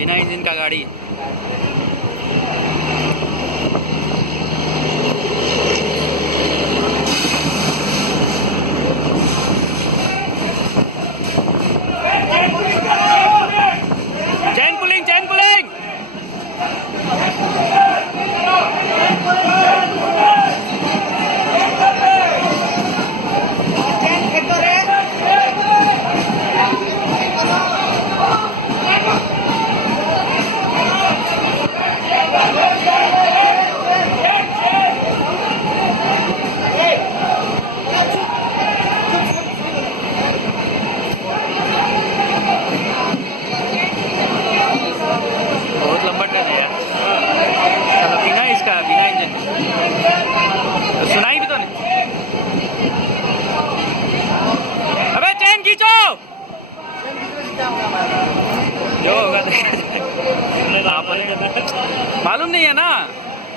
बिना इंजन का गाड़ी। चैन पुलिंग, चैन पुलिंग। बहुत लंबा ट्रेन है यार। चलो बिना इसका, बिना इंजन तो सुनाई भी तो नहीं। अबे चैन खींचो, जो होगा मालूम नहीं है ना,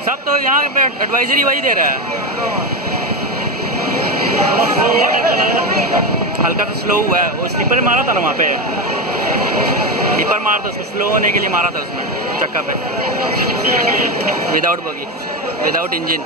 सब तो यहाँ पे एडवाइजरी वही दे रहा है। हल्का सा स्लो हुआ है, वो स्लीपर मारा था ना वहाँ पे, स्लीपर मार था उसको स्लो होने के लिए मारा था उसमें चक्का पे, विदाउट बगी, विदाउट इंजन।